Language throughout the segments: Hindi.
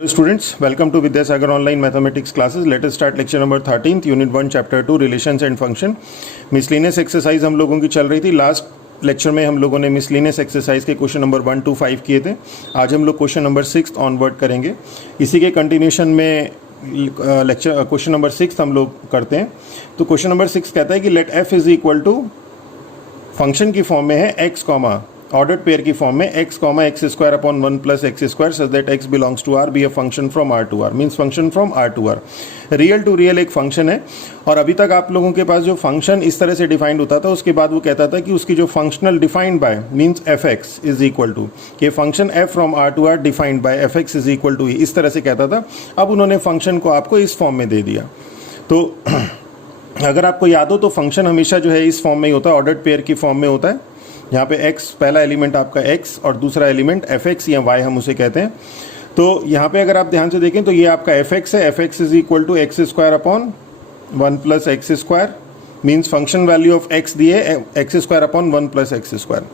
Students, welcome to Vidyasagar Online Mathematics classes. Let us start lecture number 13th, Unit 1, Chapter 2, Relations and Function. Miscellaneous exercise हम लोगों की चल रही थी. लास्ट लेक्चर में हम लोगों ने मिसलिनियस एक्सरसाइज के क्वेश्चन नंबर 1 to 5 किए थे. आज हम लोग क्वेश्चन नंबर 6 ऑनवर्ड करेंगे. इसी के कंटिन्यूशन में लेक्चर क्वेश्चन नंबर 6 हम लोग करते हैं. तो क्वेश्चन नंबर 6 कहता है कि let f is equal to function की फॉर्म में है x कॉमा ऑर्डर्ड पेयर की फॉर्म में x comma x square upon 1 plus x square such that x belongs to r be a function from r to r means function from r to r. Real to real एक फंक्शन है और अभी तक आप लोगों के पास जो फंक्शन इस तरह से डिफाइंड होता था उसके बाद वो कहता था कि उसकी जो functional defined by means f x is equal to कि function f from r to r defined by f x is equal to इस तरह से कहता था. अब उन्होंने फंक्शन को आपको इस फॉर्म में दे दिया. तो अगर आपको याद हो तो फंक्शन हमेशा जो है इस फॉर्म में ही होता है, ऑर्डर्ड पेयर की फॉर्म में होता है. यहाँ पे x पहला एलिमेंट आपका x और दूसरा एलिमेंट fx या y हम उसे कहते हैं. तो यहाँ पे अगर आप ध्यान से देखें तो ये आपका fx है. fx is equal to x square upon 1 plus x square means function value of x दिए x square upon 1 plus x square.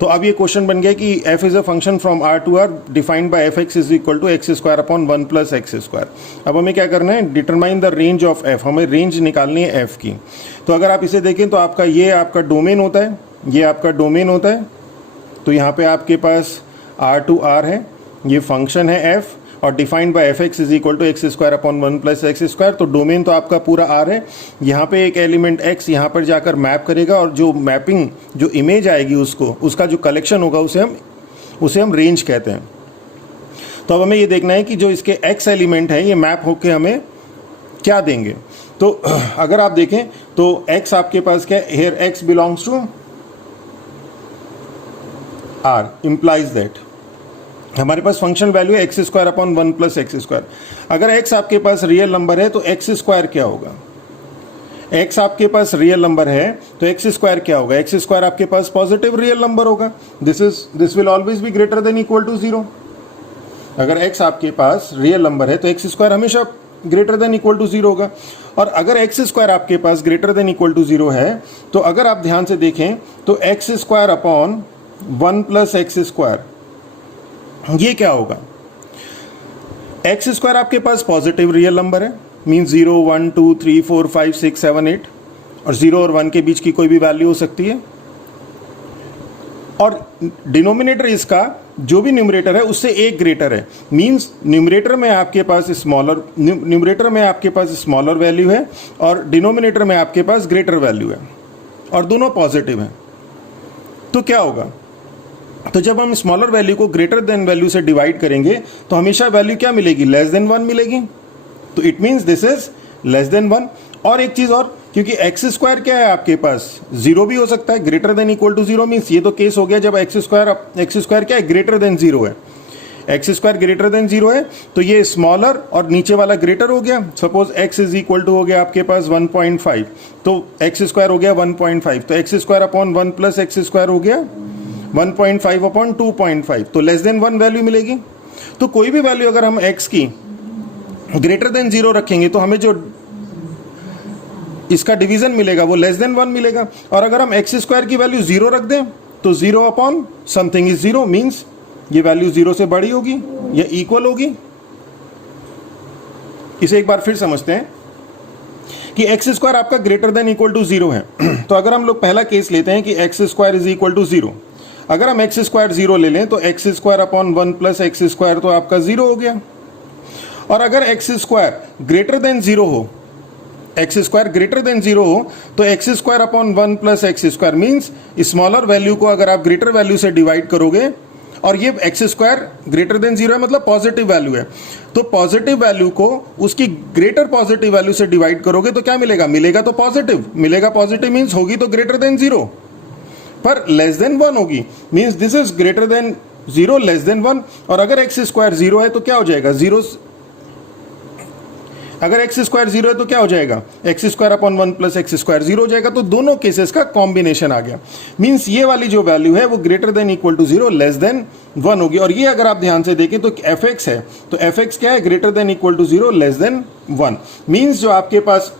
तो अब ये क्वेश्चन बन गया कि f is a function from r to r defined by fx is equal to x square upon 1 plus x square. अब हमें क्या करना है, determine the range of f. हमें रेंज निकालनी है f की. तो अगर आप इसे देखें तो आपका ये आपका डोमेन होता है, ये आपका डोमेन होता है. तो यहाँ पे आपके पास r टू r है, ये फंक्शन है f और defined by f x is equal to x square upon 1 plus x square. तो डोमेन तो आपका पूरा r है. यहाँ पे एक एलिमेंट x यहाँ पर जाकर मैप करेगा और जो मैपिंग जो इमेज आएगी उसका जो कलेक्शन होगा उसे हम रेंज कहते हैं. तो अब हमें ये देखना है कि जो इसके x एलिमेंट है ये मैप होके हमें क्या देंगे. तो अगर आप देखें तो x आपके पास क्या है, here x belongs to r implies that हमारे पास फंक्शन वैल्यू है x square upon 1 plus x square. अगर x आपके पास रियल नंबर है तो एक्स स्क्वायर क्या होगा, x आपके पास रियल नंबर है तो एक्स स्क्वायर क्या होगा, एक्स स्क्वायर आपके पास पॉजिटिव रियल नंबर होगा. This will always be greater than equal to 0. अगर x आपके पास रियल नंबर है तो एक्स स्क्वायर हमेशा ग्रेटर देन इक्वल टू 0 होगा. और अगर एक्स स्क्वायर आपके पास ग्रेटर देन इक्वल टू 0 है तो अगर आप ध्यान से देखें तो x square upon 1 plus x square ये क्या होगा, एक्स स्क्वायर आपके पास पॉजिटिव रियल नंबर है मीन्स 0 1 2 3 4 5 6 7 8 और 0 और 1 के बीच की कोई भी वैल्यू हो सकती है. और डिनोमिनेटर इसका जो भी न्यूमरेटर है उससे एक ग्रेटर है मींस न्यूमरेटर में आपके पास स्मॉलर वैल्यू है और डिनोमिनेटर में आपके पास ग्रेटर वैल्यू है और दोनों पॉजिटिव हैं. तो क्या होगा, तो जब हम स्मॉलर वैल्यू को ग्रेटर देन वैल्यू से डिवाइड करेंगे तो हमेशा वैल्यू क्या मिलेगी, लेस देन 1 मिलेगी. तो it means this is less than 1. और एक चीज और, क्योंकि एक्स स्क्वायर क्या है आपके पास, 0 भी हो सकता है. Greater than equal to 0 means ये तो केस हो गया जब एक्स स्क्वायर क्या है, ग्रेटर देन 0 है. एक्स स्क्वायर ग्रेटर देन 0 है तो ये स्मॉलर और नीचे वाला ग्रेटर हो गया. Suppose x is equal to हो गया आपके पास 1.5 तो एक्स स्क्वायर हो गया 1.5. तो x square upon 1 plus x square हो गया 1.5 अपॉन 2.5. तो लेस देन 1 वैल्यू मिलेगी. तो कोई भी वैल्यू अगर हम x की ग्रेटर देन 0 रखेंगे तो हमें जो इसका डिवीजन मिलेगा वो लेस देन 1 मिलेगा. और अगर हम एक्स स्क्वायर की वैल्यू 0 रख दें तो 0 अपॉन समथिंग इज 0 मीन्स ये वैल्यू 0 से बड़ी होगी या इक्वल होगी. इसे एक बार फिर समझते हैं कि एक्स स्क्वायर आपका ग्रेटर देन इक्वल टू 0 है. तो अगर हम लोग पहला केस लेते हैं कि x square is equal to 0, अगर हम एक्स स्क्वायर 0 ले लें तो x square upon 1 plus x square तो आपका 0 हो गया. और अगर एक्स स्क्वायर ग्रेटर देन 0 हो, एक्स स्क्वायर ग्रेटर देन 0 हो तो x square upon 1 plus x square means smaller value को अगर आप ग्रेटर वैल्यू से डिवाइड करोगे और ये एक्स स्क्वायर ग्रेटर देन 0 है मतलब पॉजिटिव वैल्यू है, तो पॉजिटिव वैल्यू को उसकी ग्रेटर पॉजिटिव वैल्यू से डिवाइड करोगे तो क्या मिलेगा, मिलेगा तो पॉजिटिव. मिलेगा पॉजिटिव मीन्स होगी तो ग्रेटर देन 0 पर लेस देन 1 होगी means this is greater than 0 less than 1. और अगर एक्स स्क्वायर 0 है तो क्या हो जाएगा, अगर एक्स स्क्वायर 0 है तो क्या हो जाएगा, x square upon 1 plus x square 0 हो जाएगा. तो दोनों केसेस का कॉम्बिनेशन आ गया मीन्स ये वाली जो वैल्यू है वो greater than equal to 0 less than 1 होगी. और ये अगर आप ध्यान से देखें तो एफ एक्स है तो एफ एक्स क्या है, greater than equal to 0 less than 1 means जो आपके पास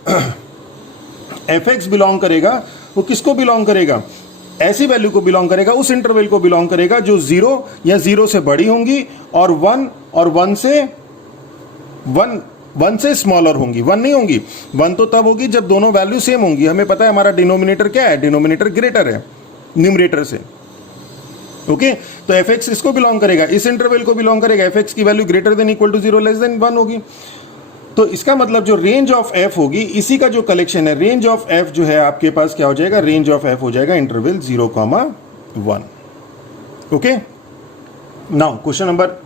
एफ एक्स बिलोंग करेगा वो किसको बिलोंग करेगा, ऐसी वैल्यू को बिलोंग करेगा, उस इंटरवल को बिलोंग करेगा जो 0 या 0 से बड़ी होंगी और 1 से वन से स्मॉलर होंगी, वन नहीं होंगी। वन तो तब होगी जब दोनों वैल्यू सेम होंगी। हमें पता है हमारा डिनोमिनेटर क्या है, डिनोमिनेटर ग्रेटर है न्यूमरेटर से। ओके, तो एफ एक्स इसको बिलोंग करेगा, इस इंटरवल को बिलोंग करेगा। एफ एक्स की value greater than equal to 0 less than 1 होगी। तो इसका मतलब जो रेंज ऑफ एफ होगी, इसी का जो कलेक्शन है, रेंज ऑफ एफ जो है आपके पास क्या हो जाएगा, रेंज ऑफ एफ हो जाएगा interval 0,1। Okay, now question number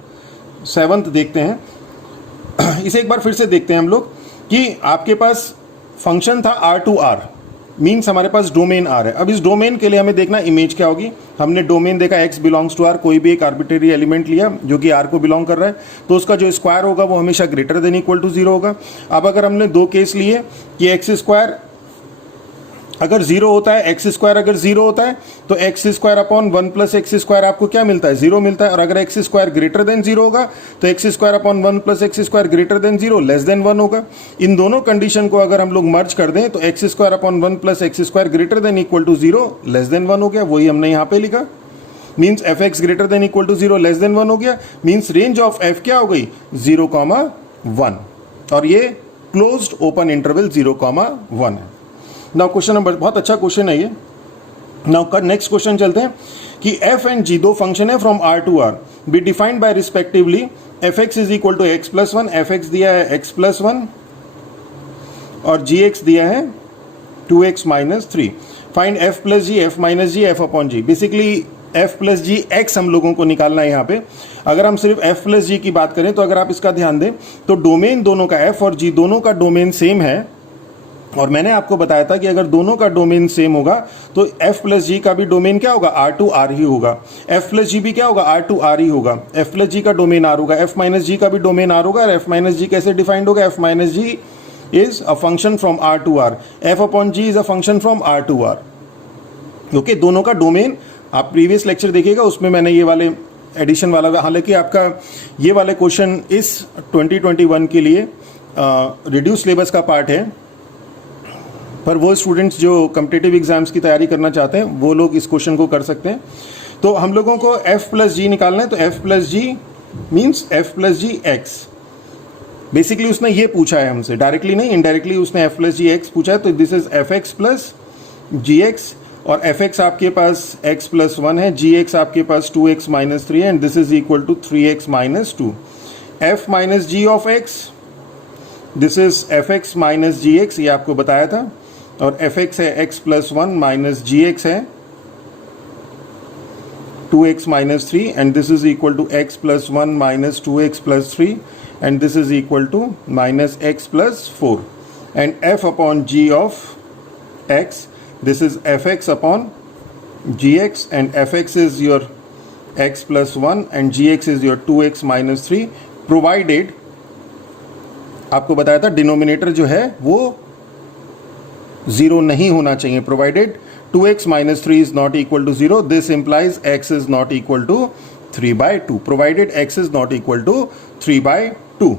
7 देखते हैं। इसे एक बार फिर से देखते हैं हम लोग कि आपके पास फंक्शन था R2R, मीन्स हमारे पास डोमेन R है। अब इस डोमेन के लिए हमें देखना इमेज क्या होगी। हमने डोमेन देखा x बिलोंग्स टू R, कोई भी एक आर्बिट्रेरी एलिमेंट लिया जो कि R को बिलोंग कर रहा है, तो उसका जो स्क्वायर होगा वो हमेशा ग्रेटर देन इक्वल टू 0 होगा। अब अगर हमने दो केस लिए कि एक्स स्क्वायर अगर 0 होता है, एक्स स्क्वायर अगर 0 होता है, तो x square upon 1 plus x square आपको क्या मिलता है, 0 मिलता है। और अगर एक्स स्क्वायर ग्रेटर देन 0 होगा तो x square upon 1 plus x square greater then 0 less than 1 होगा। इन दोनों कंडीशन को अगर हम लोग मर्ज कर दें तो x square upon 1 plus x square greater than equal to 0 less than 1 हो गया। वही हमने यहाँ पे लिखा, means f x greater than equal to 0 less than 1 हो गया। मीन्स रेंज ऑफ एफ क्या हो गई, 0,1, और ये क्लोज्ड ओपन इंटरवल 0,1 है। नाउ क्वेश्चन नंबर, बहुत अच्छा क्वेश्चन है ये। नाउ नेक्स्ट क्वेश्चन चलते हैं कि एफ एंड जी दो फंक्शन है from R to R, be defined by respectively f x is equal to x plus 1, f x दिया है एक्स प्लस 1 और जी एक्स दिया है 2x minus 3। Find f plus g, f minus g, f upon g. Basically f plus g x हम लोगों को निकालना है यहाँ पे। अगर हम सिर्फ एफ प्लस जी की बात करें तो अगर आप इसका ध्यान दें तो डोमेन दोनों का, एफ और जी दोनों का डोमेन सेम है। और मैंने आपको बताया था कि अगर दोनों का डोमेन सेम होगा तो एफ प्लस जी का भी डोमेन क्या होगा, R टू R ही होगा। एफ प्लस जी भी क्या होगा, R टू R ही होगा। एफ प्लस जी का डोमेन R होगा, एफ माइनस जी का भी डोमेन R होगा। और एफ माइनस जी कैसे डिफाइंड होगा, f minus g is a function from R to R, f upon g is a function from R to R। Okay, दोनों का डोमेन, आप प्रीवियस लेक्चर देखिएगा उसमें मैंने ये वाले एडिशन वाला, हालांकि आपका ये वाले क्वेश्चन इस 2021 के लिए रिड्यूस सिलेबस का पार्ट है, पर वो स्टूडेंट्स जो कॉम्पिटिटिव एग्जाम्स की तैयारी करना चाहते हैं वो लोग इस क्वेश्चन को कर सकते हैं। तो हम लोगों को f प्लस जी निकालना है, तो f प्लस जी means f plus g x. Basically उसने ये पूछा है हमसे, डायरेक्टली नहीं इनडायरेक्टली उसने f प्लस जी एक्स पूछा है। तो this is f x plus g x, और एफ एक्स आपके पास x प्लस 1 है, जी एक्स आपके पास 2x माइनस 3 है, and this is equal to 3x minus 2। f minus g of x, this is f x minus g x, ये आपको बताया था। और एफ एक्स है x plus 1 minus g x है 2x minus 3, and this is equal to x plus 1 minus 2x plus 3, and this is equal to minus x plus 4। And f upon g of x, this is f x upon g x, and f x is your x plus 1 and g x is your 2x minus 3, provided आपको बताया था डिनोमिनेटर जो है वो 0 नहीं होना चाहिए। Provided 2x minus 3 is not equal to 0, this implies x is not equal to 3/2, provided x is not equal to 3/2।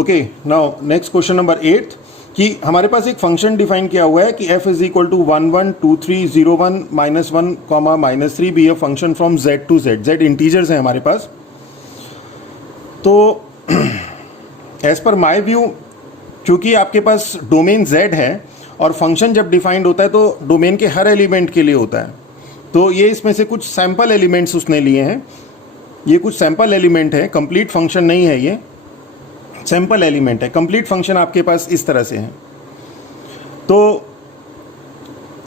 Okay, now next question number 8 कि हमारे पास एक फंक्शन डिफाइन किया हुआ है कि f is equal to 1 1 2 3 0 1 minus 1 comma minus 3 be a function from z to z। z integers हैं हमारे पास। तो एज पर माई व्यू, क्योंकि आपके पास डोमेन z है और फंक्शन जब डिफाइंड होता है तो डोमेन के हर एलिमेंट के लिए होता है, तो ये इसमें से कुछ सैंपल एलिमेंट्स उसने लिए हैं। ये कुछ सैंपल एलिमेंट है, कंप्लीट फंक्शन नहीं है, ये सैंपल एलिमेंट है। कंप्लीट फंक्शन आपके पास इस तरह से है। तो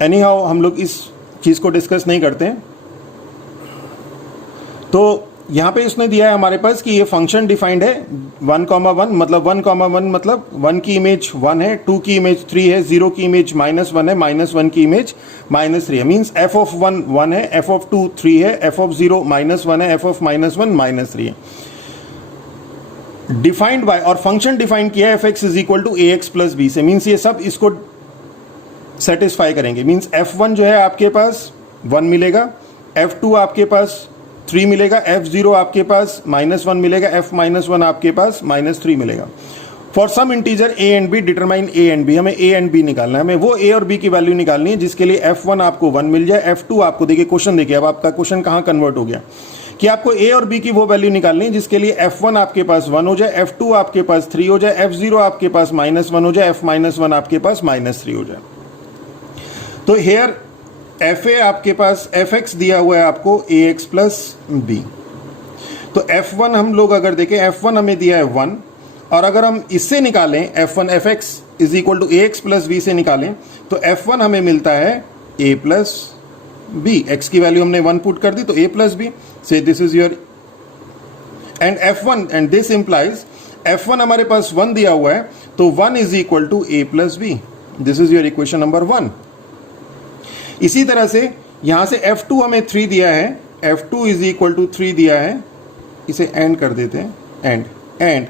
एनी हाउ हम लोग इस चीज़ को डिस्कस नहीं करते हैं। तो यहाँ पे उसने दिया है हमारे पास कि ये फंक्शन डिफाइंड है 1,1, मतलब 1,1 मतलब 1 की इमेज 1 है, 2 की इमेज 3 है, 0 की इमेज -1 है, -1 की इमेज -3 है। मीन्स f ऑफ 1 1 है, f ऑफ 2 3 है, f ऑफ 0 -1 है, f ऑफ -1 -3 है। डिफाइंड बाय, और फंक्शन डिफाइन किया है f x is equal to a x plus b से। मीन्स ये सब इसको सेटिस्फाई करेंगे। मीन्स f1 जो है आपके पास 1 मिलेगा, f2 आपके पास 3 मिलेगा, f0 आपके पास -1 मिलेगा, f -1 आपके पास -3 मिलेगा। For some integer a and b determine a and b, हमें a एंड b निकालना है, हमें वो a और b की वैल्यू निकालनी है जिसके लिए f1 आपको 1 मिल जाए, f2 आपको, देखिए क्वेश्चन देखिए अब आपका क्वेश्चन कहाँ कन्वर्ट हो गया कि आपको a और b की वो वैल्यू निकालनी है जिसके लिए f1 आपके पास 1 हो जाए, f2 आपके पास 3 हो जाए, f0 आपके पास -1 हो जाए, f-1 आपके पास -3 हो जाए। तो हेयर fa आपके पास fx दिया हुआ है आपको ax प्लस b, तो f1 हम लोग अगर देखें f1 हमें दिया है 1, और अगर हम इससे निकालें f1 fx is equal to ax plus b से निकालें तो f1 हमें मिलता है a प्लस b, x की वैल्यू हमने 1 पुट कर दी तो a प्लस b, से this is your and f1 and this implies f1 हमारे पास 1 दिया हुआ है तो 1 is equal to a plus b, this is your equation number 1। इसी तरह से यहां से f2 हमें 3 दिया है, f2 इज इक्वल टू 3 दिया है, इसे एंड कर देते हैं, एंड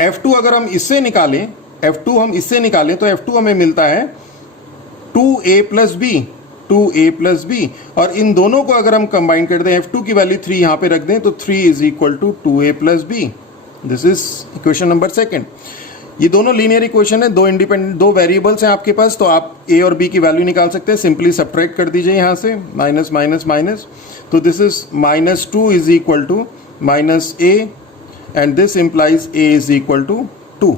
f2 अगर हम इससे निकालें, f2 हम इससे निकालें तो f2 हमें मिलता है 2a plus b, 2a plus b, और इन दोनों को अगर हम कंबाइन कर दें, f2 की वैल्यू 3 यहाँ पे रख दें तो 3 is equal to 2a plus b, this is equation number 2। ये दोनों लीनियर इक्वेशन है, दो वेरिएबल्स हैं आपके पास, तो आप a और b की वैल्यू निकाल सकते हैं, सिंपली सब्ट्रैक्ट कर दीजिए यहाँ से, माइनस माइनस माइनस, तो this is -2 is equal to -a and this implies a is equal to 2।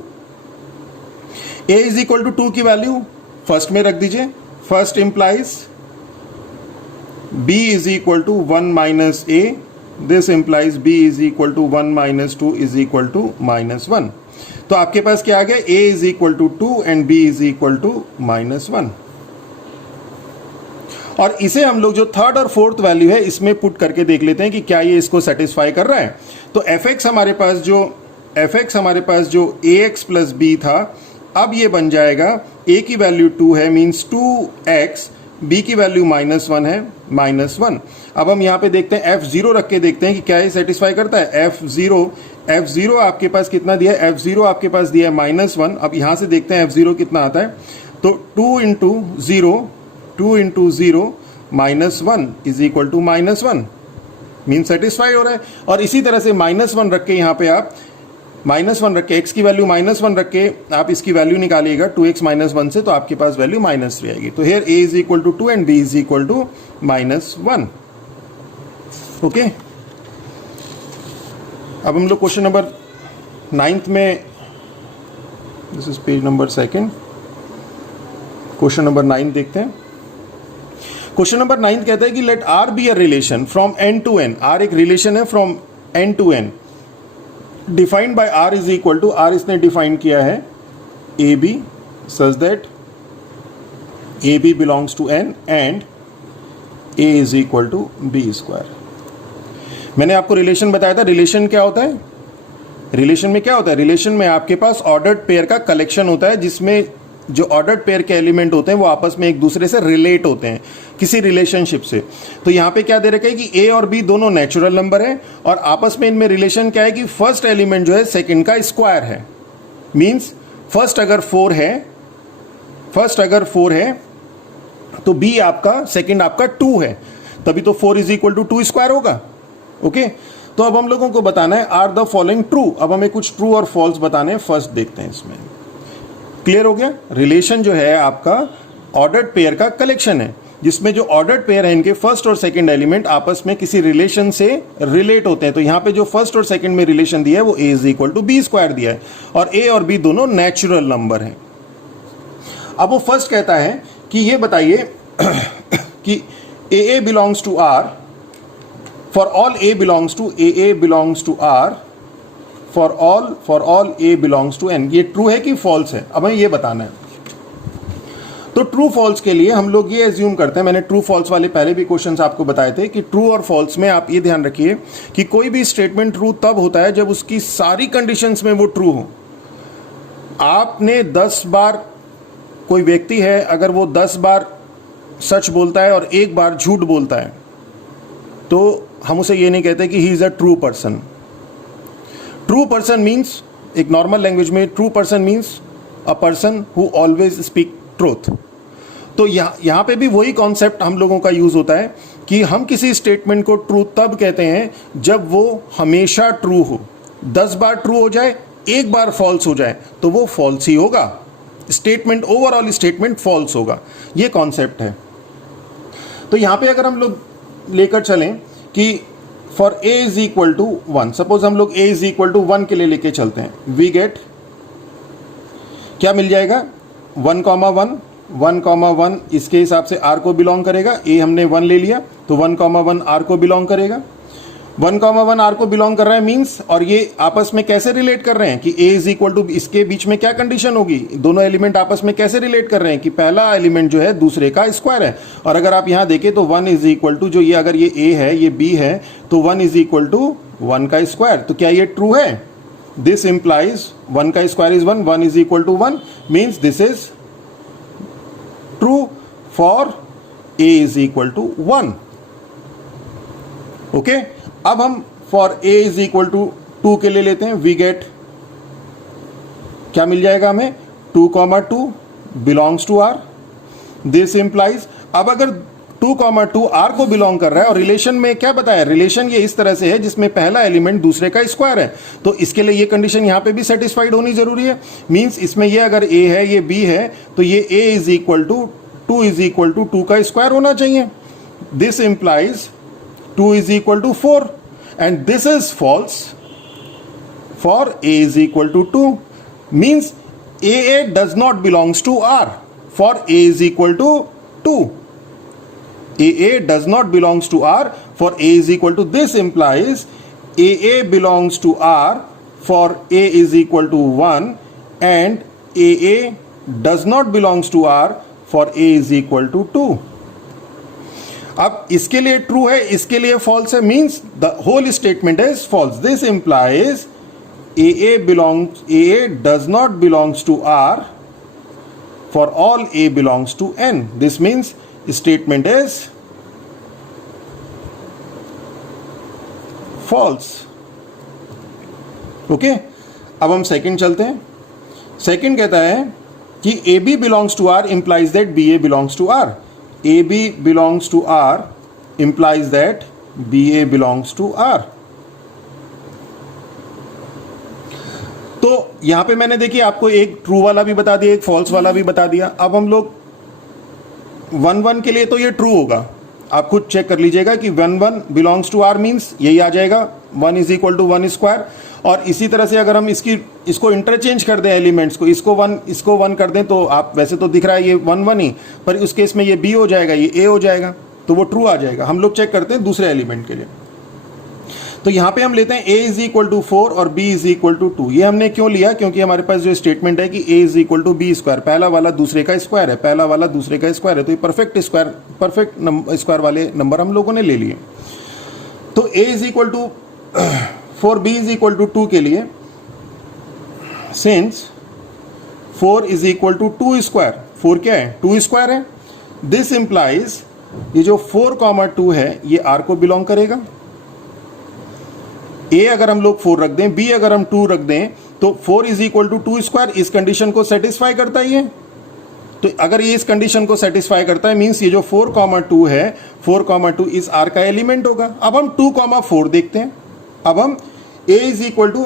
a is equal to 2 की वैल्यू फर्स्ट में रख दीजिए, first implies b is equal to 1 minus a, this implies b is equal to 1 minus 2 is equal to -1। तो आपके पास क्या आ गया, a is equal to 2 and b is equal to -1, और इसे हम लोग जो थर्ड और फोर्थ वैल्यू है इसमें पुट करके देख लेते हैं कि क्या ये इसको सेटिस्फाई कर रहा है। तो fx हमारे पास जो ax प्लस b था, अब ये बन जाएगा a की वैल्यू 2 है मीन्स 2x, b की वैल्यू -1 है -1। अब हम यहाँ पे देखते हैं f0 रख के देखते हैं कि क्या ये सेटिस्फाई करता है। f0 आपके पास कितना दिया है, f0 आपके पास दिया है -1। अब यहाँ से देखते हैं f0 कितना आता है, तो 2 into 0 -1 is equal to -1, mean satisfy हो रहा है। और इसी तरह से -1 रख के यहाँ पे आप -1 रख के x की वैल्यू -1 रख के आप इसकी वैल्यू निकालिएगा 2x -1 से, तो आपके पास वैल्यू -3 आएगी। तो here a is equal to 2 and b is equal to -1। Okay, अब हम लोग क्वेश्चन नंबर 9 में, this is page number 2, question number 9 देखते हैं। क्वेश्चन नंबर 9 कहता है कि let R be a relation from n to n, R एक रिलेशन है from n to n, defined by R is equal to, R इसने डिफाइन किया है a B such that A B belongs to n and a is equal to B square. मैंने आपको रिलेशन बताया था, रिलेशन क्या होता है, रिलेशन में क्या होता है, रिलेशन में आपके पास ऑर्डर्ड पेयर का कलेक्शन होता है जिसमें जो ऑर्डर्ड पेयर के एलिमेंट होते हैं वो आपस में एक दूसरे से रिलेट होते हैं किसी रिलेशनशिप से। तो यहाँ पे क्या दे रखा है कि a और b दोनों नेचुरल नंबर है और आपस में इनमें रिलेशन क्या है कि फर्स्ट एलिमेंट जो है सेकंड का स्क्वायर है, मींस फर्स्ट अगर 4 है तो b आपका सेकंड आपका 2 है, तभी तो 4 इज इक्वल टू 2 स्क्वायर होगा। ओके, तो अब हम लोगों को बताना है आर द फॉलोइंग ट्रू। अब हमें कुछ ट्रू और फॉल्स बताने हैं, फर्स्ट देखते हैं इसमें। क्लियर हो गया, रिलेशन जो है आपका ऑर्डर्ड पेयर का कलेक्शन है जिसमें जो ऑर्डर्ड पेयर है इनके फर्स्ट और सेकंड एलिमेंट आपस में किसी रिलेशन से रिलेट होते हैं। तो यहाँ पे जो फर्स्ट और सेकंड में रिलेशन दिया है वो a is equal to B square दिया है और a और b दोनों नेचुरल नंबर हैं। अब वो फर्स्ट कहता है कि ये बताइए कि a belongs to r, for all a belongs to a belongs to r, for all a belongs to n, ये ट्रू है कि फॉल्स है। अब हमें ये बताना है। तो ट्रू फॉल्स के लिए हम लोग ये एज्यूम करते हैं, मैंने ट्रू फॉल्स वाले पहले भी क्वेश्चंस आपको बताए थे कि ट्रू और फॉल्स में आप ये ध्यान रखिए कि कोई भी स्टेटमेंट ट्रू तब होता है जब उसकी सारी कंडीशंस में वो ट्रू हो। आपने 10 बार, कोई व्यक्ति है अगर वो 10 बार सच बोलता है और 1 बार झूठ बोलता है तो हम उसे ये नहीं कहते कि he is a true person. True person means, एक नॉर्मल लैंग्वेज में true person means a person who always speak truth. तो यहाँ पे भी वही कॉन्सेप्ट हम लोगों का यूज होता है कि हम किसी स्टेटमेंट को ट्रू तब कहते हैं जब वो हमेशा ट्रू हो। 10 बार ट्रू हो जाए एक बार फॉल्स हो जाए तो वो फॉल्स ही होगा, स्टेटमेंट ओवरऑल स्टेटमेंट फॉल्स होगा, ये कॉन्सेप्ट है। तो यहां पे अगर हम लोग लेकर चलें कि for a is equal to 1, suppose हम लोग a इज इक्वल टू 1 के लिए लेके चलते हैं, वी गेट क्या मिल जाएगा 1 कॉमा 1, 1 कॉमा 1 इसके हिसाब से r को बिलोंग करेगा, a हमने 1 ले लिया तो 1 कॉमा 1 r को बिलोंग करेगा, 1 कॉमा 1 r को बिलोंग कर रहा है मीन्स, और ये आपस में कैसे रिलेट कर रहे हैं कि a इज इक्वल टू, इसके बीच में क्या कंडीशन होगी, दोनों एलिमेंट आपस में कैसे रिलेट कर रहे हैं कि पहला एलिमेंट जो है दूसरे का स्क्वायर है। और अगर आप यहां देखें तो 1 इज इक्वल टू, जो ये अगर ये a है ये b है तो 1 इज इक्वल टू 1 का स्क्वायर, तो क्या ये ट्रू है? दिस इंप्लाइज 1 का square is 1, 1 is equal to 1 means this is true for a is equal to 1। Okay, अब हम for a is equal to 2 के लिए लेते हैं, वी गेट क्या मिल जाएगा हमें 2 comma 2 belongs to r, this implies, अब अगर 2 कॉमा 2 r को बिलोंग कर रहा है और रिलेशन में क्या बताया, रिलेशन ये इस तरह से है जिसमें पहला एलिमेंट दूसरे का स्क्वायर है, तो इसके लिए ये कंडीशन यहां पे भी सेटिस्फाइड होनी जरूरी है। मींस इसमें ये अगर a है ये b है तो ये a is equal to 2 is equal to 2 का स्क्वायर होना चाहिए, this implies 2 is equal to 4 and this is false for a is equal to 2 means a does not belongs to r for a is equal to 2, a does not belongs to r for a is equal to, this implies a belongs to r for a is equal to 1 and a does not belongs to r for a is equal to 2। अब इसके लिए ट्रू है इसके लिए फॉल्स है means the whole statement is false, this implies a does not belongs to r for all a belongs to n, this means statement is false। Okay, अब हम सेकंड चलते हैं। सेकंड कहता है कि ab belongs to r implies that ba belongs to r, AB belongs to R implies that BA belongs to R। तो यहां पे मैंने देखिए आपको एक ट्रू वाला भी बता दिया, एक फॉल्स वाला भी बता दिया। अब हम लोग 1 1 के लिए तो ये ट्रू होगा, आप खुद चेक कर लीजिएगा कि 1 1 बिलोंग्स टू R मीन्स यही आ जाएगा 1 इज इक्वल टू 1 स्क्वायर। और इसी तरह से अगर हम इसको इंटरचेंज कर दें एलिमेंट्स को, इसको 1 कर दें तो आप वैसे तो दिख रहा है ये 1 1 ही, पर उस केस में ये b हो जाएगा ये a हो जाएगा तो वो ट्रू आ जाएगा। हम लोग चेक करते हैं दूसरे एलिमेंट के लिए, तो यहाँ पे हम लेते हैं a इज इक्वल टू 4 और b इज इक्वल टू 2। ये हमने क्यों लिया, क्योंकि हमारे पास जो स्टेटमेंट है कि a is equal to B square, पहला वाला दूसरे का स्क्वायर है, पहला वाला दूसरे का स्क्वायर है, तो ये परफेक्ट स्क्वायर वाले नंबर हम लोगों ने ले लिए। तो a is equal to 4 b is equal to 2 के लिए, since 4 is equal to 2 square, 4 क्या है 2 स्क्वायर है, दिस इंप्लाइज ये जो 4 कॉमा 2 है ये r को बिलोंग करेगा। a अगर हम लोग 4 रख दें, b अगर हम 2 रख दें तो 4 इज इक्वल टू 2 स्क्वायर इस कंडीशन को सेटिस्फाई करता ही है। तो अगर ये इस कंडीशन को सेटिस्फाई करता है मींस ये जो 4 कॉमा 2 है 4 कॉमा 2 इस r का एलिमेंट होगा। अब हम 2 कॉमा 4 देखते हैं, अब हम a इज इक्वल टू,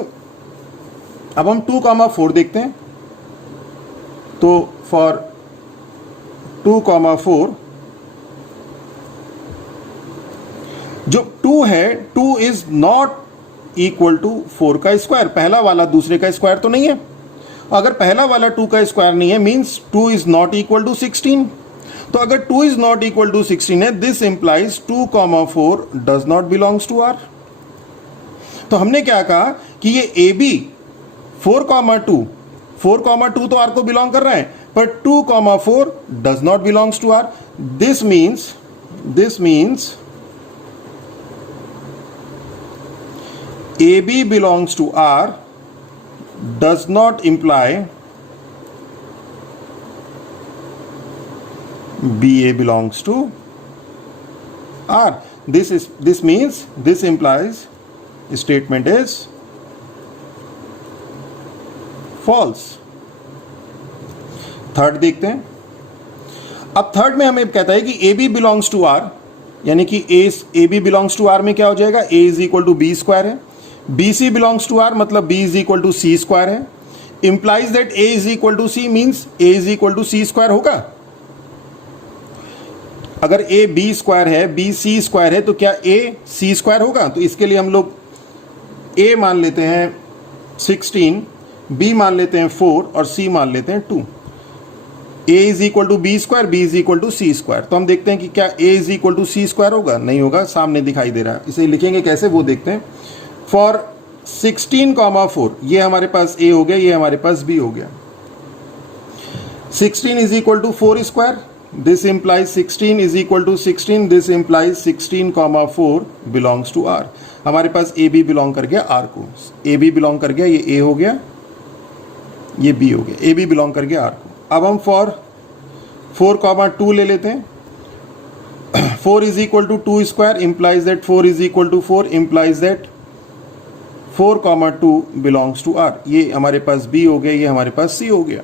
अब हम 2 कॉमा 4 देखते हैं, तो फॉर 2 कॉमा 4 जो 2 है 2 इज नॉट इक्वल टू 4 का स्क्वायर, पहला वाला दूसरे का स्क्वायर तो नहीं है। अगर पहला वाला 2 का स्क्वायर नहीं है means 2 is not equal to 16। तो अगर 2 इज नॉट इक्वल टू 16 है, this implies 2 comma 4 does not belongs to R. तो हमने क्या कहा कि ये ए बी 4 कॉमा 2 तो आर को बिलोंग कर रहा है, पर 2 comma 4 does not belongs to R. This means AB belongs to R does not imply BA belongs to R. This means this implies statement is false। Third देखते हैं। अब थर्ड में हमें कहता है कि AB belongs to R, यानी कि AB belongs to R में क्या हो जाएगा, A is equal to B square है, B C belongs to R मतलब B is equal to C square है, implies that A is equal to C means A is equal to C square होगा। अगर ए बी स्क्वायर है, बी सी स्क्वायर है, तो क्या ए सी स्क्वायर होगा? तो इसके लिए हम लोग ए मान लेते हैं 16, बी मान लेते हैं 4 और सी मान लेते हैं 2। A is equal to B square, B is equal to C square. तो हम देखते हैं कि क्या A is equal to C square होगा? नहीं होगा, सामने दिखाई दे रहा है। इसे लिखेंगे कैसे वो देखते हैं। फॉर 16,4 ये हमारे पास ए हो गया, ये हमारे पास बी हो गया। 16 is equal to 4 square, this implies 16 is equal to 16, this implies 16,4 belongs to R. हमारे पास ए बी बिलोंग कर गया आर को, ए बी बिलोंग कर गया, ये ए हो गया, ये बी हो गया, ए बी बिलोंग कर गया आर को। अब हम फॉर 4,2 ले लेते हैं। 4 is equal to 2 square implies that 4 is equal to 4 implies that 4,2 belongs to R. ये हमारे पास बी हो गया, ये हमारे पास सी हो गया।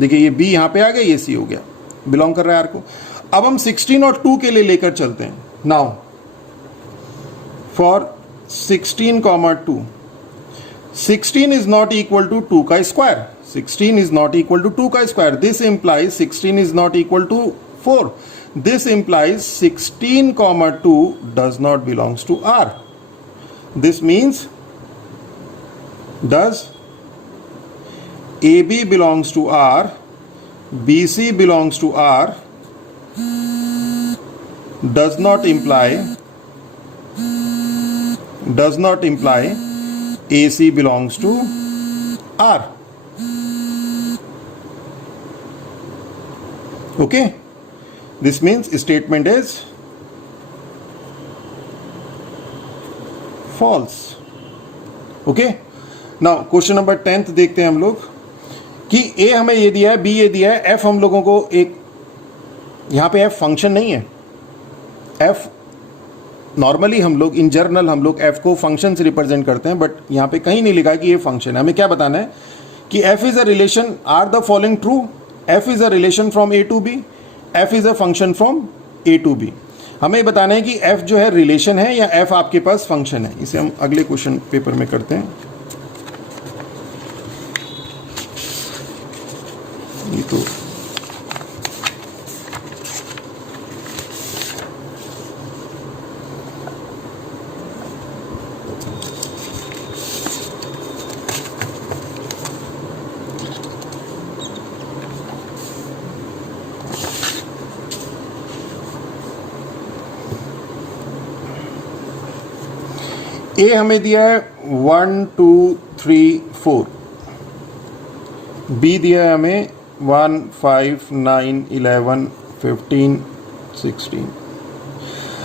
देखिए ये बी यहाँ पे आ गया, ये सी हो गया, बिलोंग कर रहा है आर को। अब हम 16 और 2 के लिए लेकर चलते हैं। Now for 16,2 16 is not equal to 2 का square, 16 is not equal to 2 का square, this implies 16 is not equal to 4, this implies 16,2 does not belongs to R. This means does AB belongs to R, BC belongs to R, does not imply AC belongs to R. Okay, this means statement is false. Okay, now question number 10th देखते हैं हम लोग कि A हमें ये दिया है, B ये दिया है, F हम लोगों को एक, यहाँ पे F फंक्शन नहीं है। F नॉर्मली हम लोग इन जनरल हम लोग F को फंक्शन से रिप्रेजेंट करते हैं, बट यहाँ पे कहीं नहीं लिखा है कि ये फंक्शन है। हमें क्या बताना है कि F is a relation, are the following true, F is a relation from A to B, F is a function from A to B। हमें बताना है कि F जो है रिलेशन है या F आपके पास फंक्शन है। इसे हम अगले क्वेश्चन पेपर में करते हैं। ये तो ए हमें दिया है 1 2 3 4, बी दिया है हमें 1 5 9 11 15 16।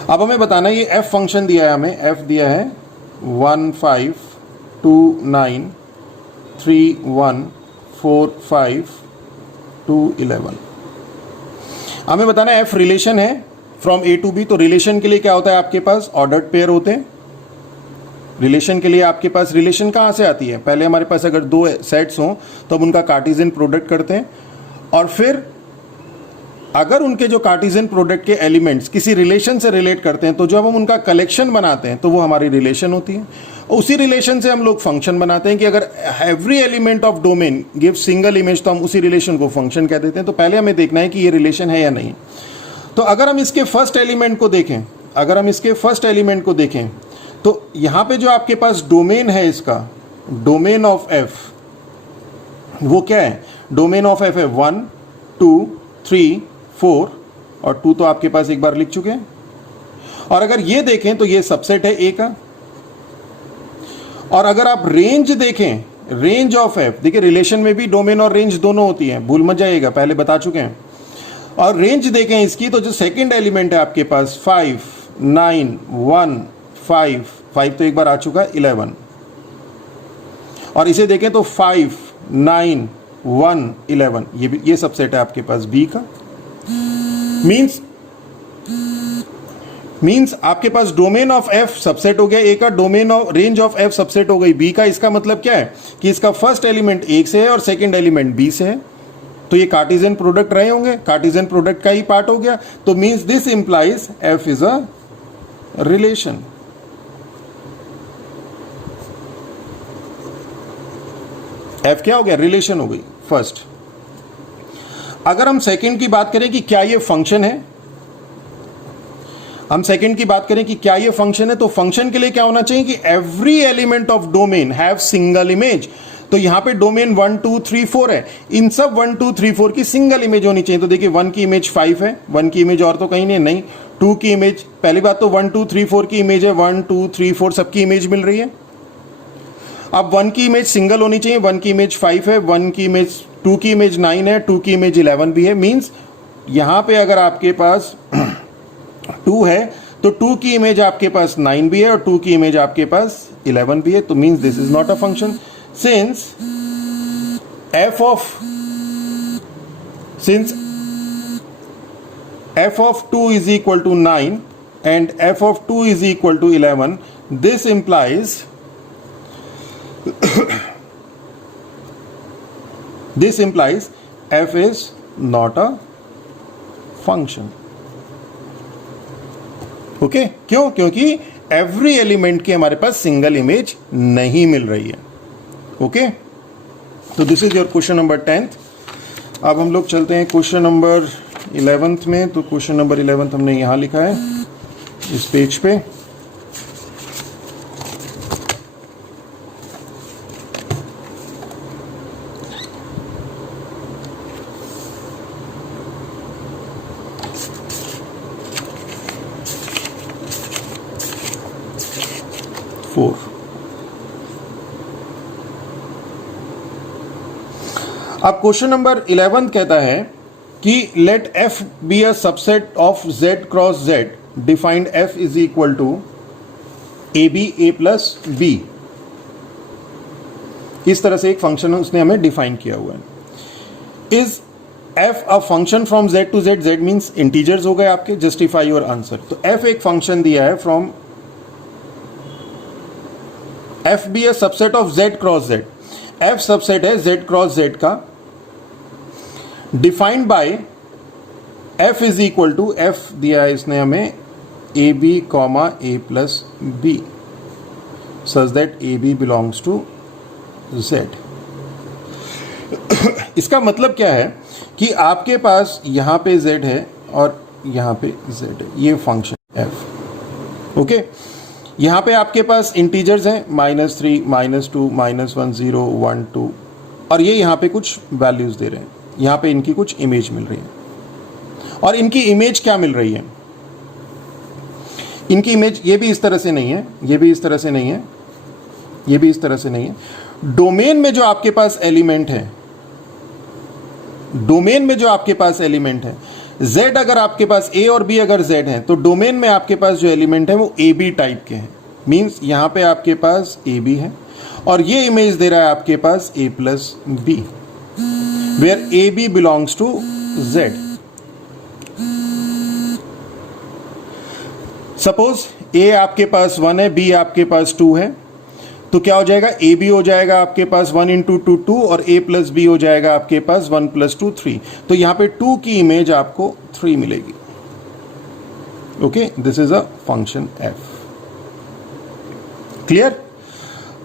अब हमें बताना है ये एफ फंक्शन दिया है, हमें एफ दिया है 1 5 2 9 3 1 4 5 2 11। हमें बताना है एफ रिलेशन है फ्रॉम ए टू बी। तो रिलेशन के लिए क्या होता है, आपके पास ऑर्डर्ड पेयर होते हैं। रिलेशन के लिए आपके पास रिलेशन कहाँ से आती है? पहले हमारे पास अगर दो सेट्स हों तो हम उनका कार्टेशियन प्रोडक्ट करते हैं, और फिर अगर उनके जो कार्टेशियन प्रोडक्ट के एलिमेंट्स किसी रिलेशन से रिलेट करते हैं तो जब हम उनका कलेक्शन बनाते हैं तो वो हमारी रिलेशन होती है। उसी रिलेशन से हम लोग फंक्शन बनाते हैं कि अगर every element of domain give single image तो हम उसी रिलेशन को फंक्शन कह देते हैं। तो पहले हमें देखना है कि ये रिलेशन है या नहीं। तो अगर हम इसके फर्स्ट एलिमेंट को देखें, तो यहाँ पे जो आपके पास डोमेन है, इसका डोमेन ऑफ एफ वो क्या है? डोमेन ऑफ एफ है 1 2 3 4, और 2 तो आपके पास एक बार लिख चुके हैं। और अगर ये देखें तो ये सबसेट है ए का। और अगर आप रेंज देखें, रेंज ऑफ एफ, देखिए रिलेशन में भी डोमेन और रेंज दोनों होती है, भूल मत जाइएगा, पहले बता चुके हैं। और रेंज देखें इसकी, तो जो सेकंड एलिमेंट है आपके पास 5 9 1 5 तो एक बार आ चुका है 11। और इसे देखें तो 5 9 1 11, ये सबसेट है आपके पास बी का। मींस आपके पास डोमेन ऑफ एफ सबसेट हो गया ए का, domain of range of F subset हो गई बी का। इसका मतलब क्या है कि इसका फर्स्ट एलिमेंट एक से है और सेकंड एलिमेंट बी से है। तो ये कार्टेशियन प्रोडक्ट रहे होंगे, कार्टेशियन प्रोडक्ट का ही पार्ट हो गया। तो means this implies F is a relation. F क्या हो गया, रिलेशन हो गई फर्स्ट। अगर हम सेकंड की बात करें कि क्या ये फंक्शन है, हम सेकंड की बात करें कि क्या ये फंक्शन है, तो फंक्शन के लिए क्या होना चाहिए कि every element of domain have single image. तो यहां पे डोमेन 1 2 3 4 है, इन सब 1 2 3 4 की सिंगल इमेज होनी चाहिए। तो देखिए 1 की इमेज 5 है, 1 की इमेज और तो कहीं नहीं, 2 की इमेज, पहली बात तो 1 2 3 4 की इमेज है, 1 2 3 4 सबकी इमेज मिल रही है। अब 1 की इमेज सिंगल होनी चाहिए, 1 की इमेज 5 है, 1 की इमेज 2 की इमेज 9 है, 2 की इमेज 11 भी है। मींस यहां पे अगर आपके पास 2 है तो 2 की इमेज आपके पास 9 भी है और 2 की इमेज आपके पास 11 भी है। तो means this is not a function since f of 2 is equal to 9 and f of 2 is equal to 11. This implies f is not a function. Okay क्यों? क्योंकि एवरी एलिमेंट की हमारे पास सिंगल इमेज नहीं मिल रही है। ओके तो this is your question number 10th। अब हम लोग चलते हैं क्वेश्चन नंबर 11th में। तो क्वेश्चन नंबर 11th हमने यहां लिखा है इस पेज पे। अब क्वेश्चन नंबर 11 कहता है कि let f be a subset of z cross z, defined f is equal to A B A plus B. इस तरह से एक फंक्शन उसने हमें डिफाइन किया हुआ है। Is f a function from z to z, z means integers हो गए आपके, जस्टिफाई योर आंसर। तो f एक फंक्शन दिया है from f be a subset of z cross z, f subset है z क्रॉस z का, defined by f is equal to, f दिया है इसने हमें A B comma A plus B, such that A B belongs to z। इसका मतलब क्या है कि आपके पास यहां पे z है और यहां पे z है, ये फंक्शन f। ओके यहां पे आपके पास इंटीजर्स हैं -3 -2 -1 0 1 2, और ये यहां पे कुछ वैल्यूज दे रहे हैं, यहां पे इनकी कुछ इमेज मिल रही है। और इनकी इमेज क्या मिल रही है? इनकी इमेज ये भी इस तरह से नहीं है, ये भी इस तरह से नहीं है, ये भी इस तरह से नहीं है। डोमेन में जो आपके पास एलिमेंट है, डोमेन में जो आपके पास एलिमेंट है, z अगर आपके पास a और b अगर z है, तो डोमेन में आपके पास जो एलिमेंट है वो a b टाइप के हैं। मींस यहां पे आपके पास a b है और ये इमेज दे रहा है आपके पास a plus b, where a b belongs to z। Suppose a आपके पास 1 है, b आपके पास 2 है, तो क्या हो जाएगा? ए बी हो जाएगा आपके पास 1 इंटू 2 2, और ए प्लस बी हो जाएगा आपके पास 1 प्लस 2 3। तो यहां पे 2 की इमेज आपको 3 मिलेगी। Okay this is a function f। Clear?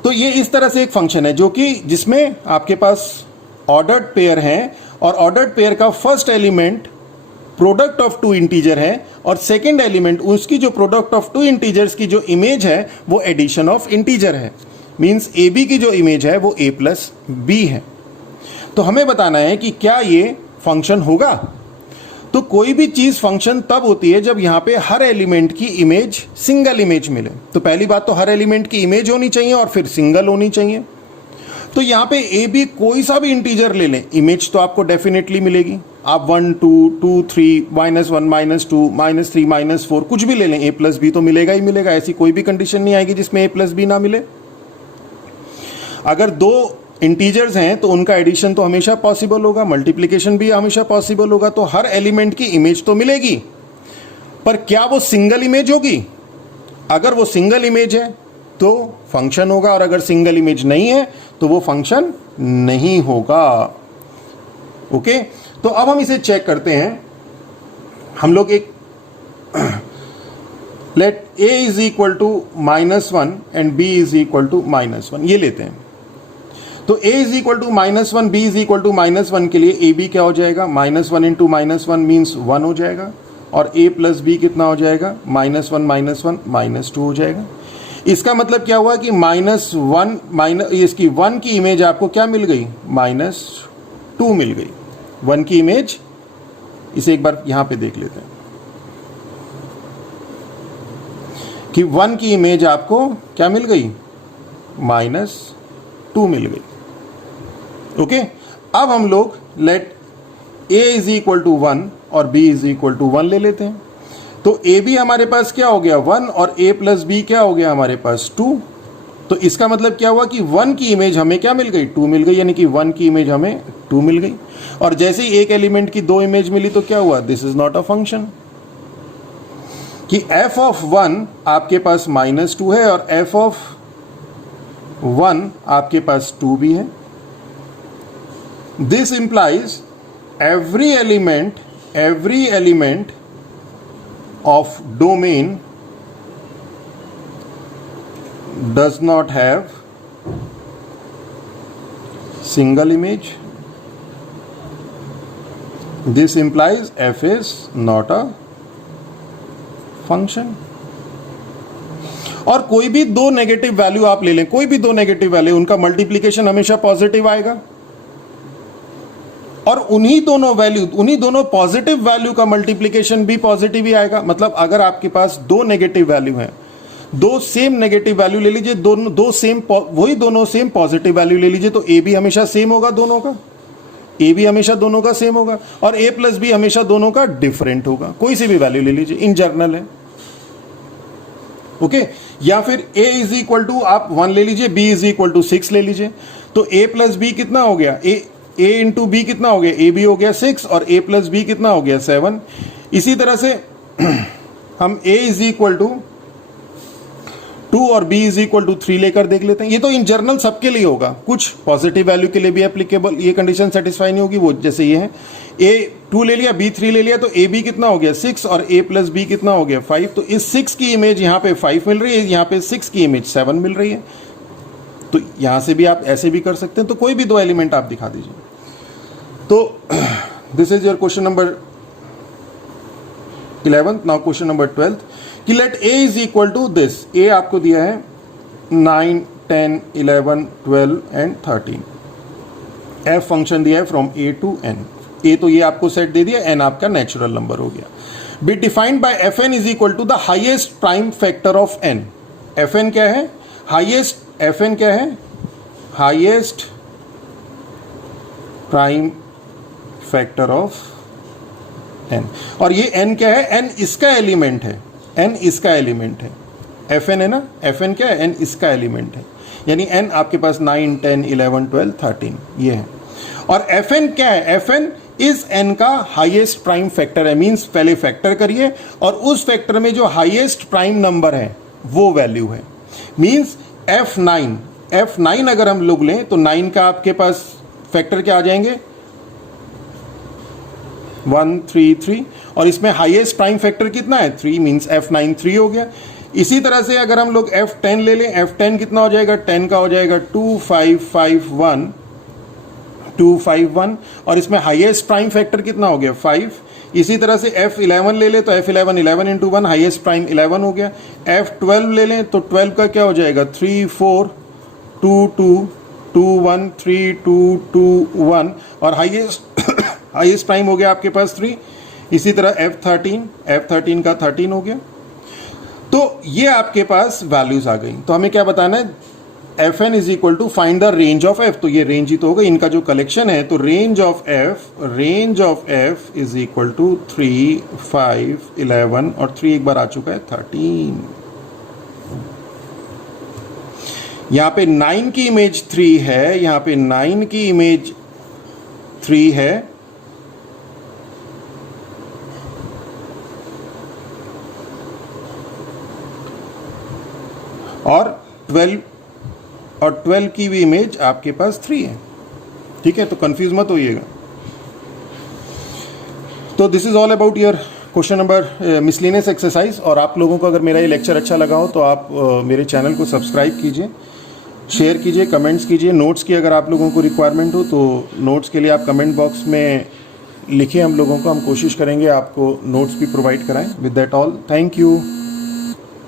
तो ये इस तरह से एक फंक्शन है जो कि जिसमें आपके पास ऑर्डर्ड पेयर है, और ऑर्डर्ड पेयर का first element product of 2 integer है, और सेकेंड एलिमेंट उसकी जो प्रोडक्ट ऑफ 2 इंटीजर्स की जो इमेज है वो एडिशन ऑफ इंटीजर है। मींस ए बी की जो इमेज है वो a प्लस बी है। तो हमें बताना है कि क्या ये फंक्शन होगा। तो कोई भी चीज फंक्शन तब होती है जब यहां पे हर एलिमेंट की इमेज सिंगल इमेज मिले। तो पहली बात तो हर एलिमेंट की इमेज होनी चाहिए और फिर सिंगल होनी चाहिए। तो यहां पे ए बी कोई सा भी इंटीजर ले लें, इमेज तो आपको डेफिनेटली मिलेगी। आप 1 2 2 3 -1 -2 -3 -4 कुछ भी ले लें, a प्लस बी तो मिलेगा ही मिलेगा। ऐसी कोई भी कंडीशन नहीं आएगी जिसमें a प्लस बी ना मिले। अगर 2 इंटीजर्स हैं तो उनका एडिशन तो हमेशा पॉसिबल होगा, मल्टीप्लिकेशन भी हमेशा पॉसिबल होगा। तो हर एलिमेंट की इमेज तो मिलेगी, पर क्या वो सिंगल इमेज होगी? अगर वो सिंगल इमेज है तो फंक्शन होगा, और अगर सिंगल इमेज नहीं है तो वो फंक्शन नहीं होगा। ओके तो अब हम इसे चेक करते हैं। हम लोग एक let a is equal to -1 and b is equal to -1 ये लेते हैं। तो a is equal to -1, b is equal to -1 के लिए ए बी क्या हो जाएगा, -1 इंटू -1 मीन्स 1 हो जाएगा, और a प्लस बी कितना हो जाएगा, -1 -2 हो जाएगा। इसका मतलब क्या हुआ कि -1 इसकी 1 की इमेज आपको क्या मिल गई, -2 मिल गई। 1 की इमेज, इसे एक बार यहां पे देख लेते हैं कि 1 की इमेज आपको क्या मिल गई, -2 मिल गई। ओके, अब हम लोग let a is equal to 1 और b इज इक्वल टू 1 ले लेते हैं। तो a b हमारे पास क्या हो गया, 1, और a प्लस b क्या हो गया हमारे पास, 2। तो इसका मतलब क्या हुआ कि 1 की इमेज हमें क्या मिल गई, 2 मिल गई, यानी कि 1 की इमेज हमें 2 मिल गई। और जैसे ही एक एलिमेंट की 2 इमेज मिली तो क्या हुआ, this is not a function, कि f ऑफ 1 आपके पास -2 है और f ऑफ 1 आपके पास 2 भी है। This implies every element of domain does not have single image. This implies f is not a function. और कोई भी दो नेगेटिव वैल्यू आप ले लें, कोई भी दो नेगेटिव वैल्यू, उनका मल्टीप्लीकेशन हमेशा पॉजिटिव आएगा, और उन्हीं दोनों पॉजिटिव वैल्यू का मल्टीप्लिकेशन भी पॉजिटिव ही आएगा। मतलब अगर आपके पास दो नेगेटिव वैल्यू हैं, दो सेम नेगेटिव वैल्यू ले लीजिए, दोनों सेम पॉजिटिव वैल्यू ले लीजिए, तो ए बी हमेशा सेम होगा दोनों का, ए बी हमेशा दोनों का सेम होगा, और ए प्लस बी हमेशा दोनों का डिफरेंट होगा। कोई सी भी वैल्यू ले लीजिए, इन जनरल है। ओके, या फिर a इज इक्वल टू आप 1 ले लीजिए, b इज इक्वल टू 6 ले लीजिए, तो a प्लस बी कितना हो गया, a इंटू बी कितना हो गया, ए बी हो गया 6, और a प्लस बी कितना हो गया 7। इसी तरह से हम a इज इक्वल टू 2 और b इज इक्वल टू 3 लेकर देख लेते हैं। ये तो इन जनरल सबके लिए होगा, कुछ पॉजिटिव वैल्यू के लिए भी एप्लीकेबल ये कंडीशन सेटिस्फाई नहीं होगी, वो जैसे ये है, a 2 ले लिया, b 3 ले लिया, तो a b कितना हो गया 6 और a प्लस b कितना हो गया 5। तो इस 6 की इमेज यहाँ पे 5 मिल रही है, यहाँ पे 6 की इमेज 7 मिल रही है। तो यहां से भी आप ऐसे भी कर सकते हैं, तो कोई भी दो एलिमेंट आप दिखा दीजिए। तो this is your question number 11th। Now question number 12th कि let a is equal to this, a आपको दिया है 9, 10, 11, 12 एंड 13। f फंक्शन दिया है from a to n। a तो ये आपको सेट दे दिया, n आपका नेचुरल नंबर हो गया। Be defined by fn is equal to the highest prime factor of n। fn क्या है, हाइएस्ट, fn क्या है, highest prime factor of n। और ये n क्या है, n इसका एलिमेंट है, n इसका एलिमेंट है, fn है ना, fn क्या है, n इसका एलिमेंट है, यानी n आपके पास 9, 10, 11, 12, 13 ये है। और fn क्या है, fn इस n का हाईएस्ट प्राइम फैक्टर है, मींस पहले फैक्टर करिए और उस फैक्टर में जो हाईएस्ट प्राइम नंबर है वो वैल्यू है। मींस f9 अगर हम लोग लें तो 9 का आपके पास फैक्टर क्या आ जाएंगे, 1, 3, 3, और इसमें हाईएस्ट प्राइम फैक्टर कितना है 3, मींस f9 3 हो गया। इसी तरह से अगर हम लोग f10 ले लें, f10 कितना हो जाएगा, 10 का हो जाएगा 2, 5, 5, 1, 2, 5, 1, और इसमें हाईएस्ट प्राइम फैक्टर कितना हो गया 5। इसी तरह से f11 ले लें तो f11 11 इंटू 1, हाईएस्ट प्राइम 11 हो गया। f12 ले लें तो 12 का क्या हो जाएगा 3, 4, 2, 2, 2, 1, 3, 2, 2, 1, और हाईएस्ट प्राइम हो गया आपके पास 3। इसी तरह f13 का 13 हो गया। तो ये आपके पास वैल्यूज आ गई। तो हमें क्या बताना है, fn is equal to find the range of f। तो ये रेंज ही तो होगा, इनका जो कलेक्शन है, तो range of f is equal to 3, 5, 11, और 3 एक बार आ चुका है 13। यहां पे 9 की इमेज 3 है, यहां पे 9 की इमेज 3 है, और 12 की भी इमेज आपके पास 3 है। ठीक है, तो कंफ्यूज मत होइएगा। तो this is all about your question number miscellaneous exercise. और आप लोगों को अगर मेरा ये लेक्चर अच्छा लगा हो तो आप मेरे चैनल को सब्सक्राइब कीजिए शेयर कीजिए, कमेंट्स कीजिए। नोट्स की अगर आप लोगों को रिक्वायरमेंट हो तो नोट्स के लिए आप कमेंट बॉक्स में लिखिए हम लोगों को, हम कोशिश करेंगे आपको नोट्स भी प्रोवाइड कराएं। With that all, thank you.